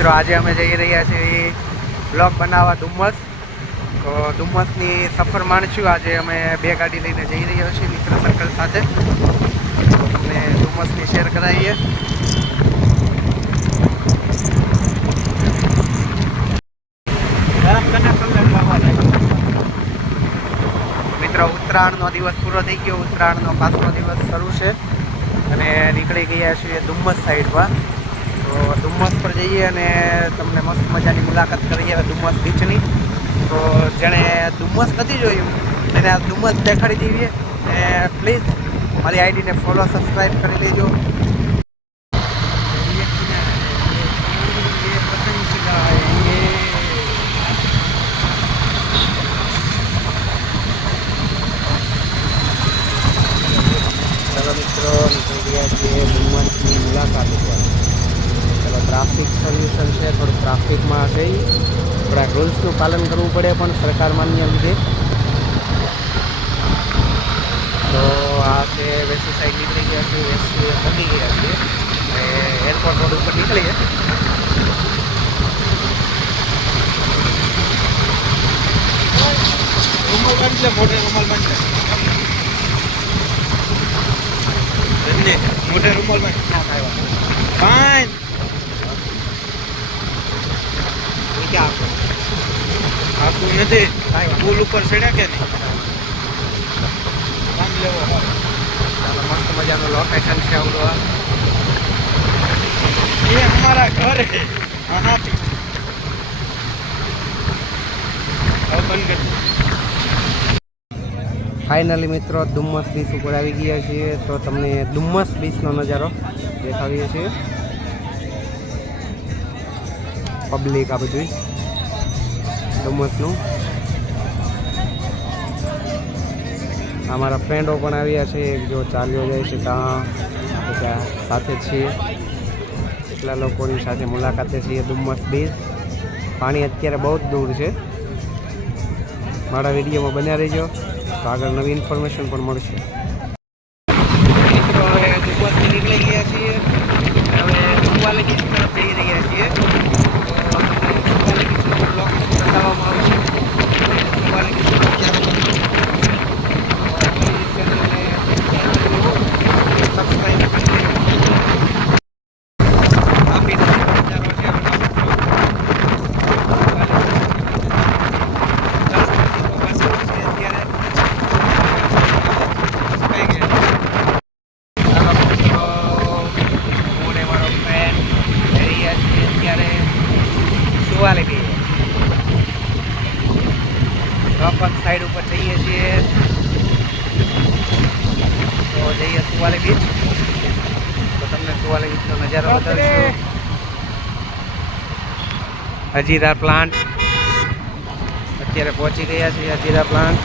મિત્રો આજે અમે જઈ રહ્યા છીએ બ્લોગ બનાવવા ડુમ્મસ. તો ડુમ્મસની સફર માણશું. આજે અમે 2 ગાડી લઈને જઈ રહ્યા છીએ મિત્ર સર્કલ સાથે. તમને ડુમ્મસની શેર કરાવીએ. મિત્રો ઉત્તરાયણનો દિવસ પૂરો થઈ ગયો. ઉત્તરાયણનો 5મો દિવસ શરૂ છે અને નીકળી ગયા છીએ ડુમ્મસ સાઈડમાં. તો ડુમ્મસ પર જઈએ અને તમને મસ્ત મજાની મુલાકાત કરીએ ડુમ્મસ બીચની. તો જેણે ડુમ્મસ નથી જોયું એને આ ડુમ્મસ દેખાડી દઈએ. અને પ્લીઝ મારી આઈડીને ફોલો સબસ્ક્રાઈબ કરી લેજો. ચલો મિત્રો નીકળી ગયા છીએ ડુમ્મસની મુલાકાત ઉપર. ચલો ટ્રાફિક સોલ્યુશન છે, થોડું ટ્રાફિકમાં જઈ થોડાક રૂલ્સનું પાલન કરવું પડે પણ સરકાર માન્ય લીધે. તો આ છે વેસી સાઈડ નીકળી ગયા છીએ, વેસી પહોંચી ગયા છીએ અને એરપોર્ટ રોડ ઉપર નીકળીએ. મોટે રૂમાલ માં ફાઈન આપતું નથી. પુલ ઉપર ચડ્યા કે નહીં? કામ લેવો. ચાલો મસ્ત મજાનું લોકેશન છે આવડું. એ અમારા ઘર છે. હા ફાઇનલી મિત્રો ડુમ્મસ બીચ ઉપર આવી ગયા છીએ. તો તમને ડુમ્મસ બીચનો નજારો દેખાડીએ છીએ. પબ્લિક આ બધું ડુમ્મસનું. અમારા ફ્રેન્ડો પણ આવ્યા છે. એક જો ચાલ્યો જાય છે ત્યાં બધા સાથે છીએ. એટલા લોકોની સાથે મુલાકાતે છીએ ડુમ્મસ બીચ. પાણી અત્યારે બહુ જ દૂર છે. મારા વિડીયોમાં બન્યા રહેજો તો આગળ નવી ઇન્ફોર્મેશન પણ મળશે. મિત્રો હવે ડુમ્મસથી નીકળી ગયા છીએ. હવે સુવાલી બીચ તરફ જઈ રહ્યા છીએ. તો સુવાલી બીચનો પણ લોકેશન બતાવવામાં આવશે. સુવાલી બીચ ચેનલને સબસ્ક્રાઈબ કરી દેજો. સાઈડ ઉપર જઈએ છીએ તો જઈએ સુવાલી બીચ. તો તમને સુવાલી બીચનો નજારો બતાવીશું. હજીરા પ્લાન્ટ અત્યારે પહોંચી ગયા છીએ. હજીરા પ્લાન્ટ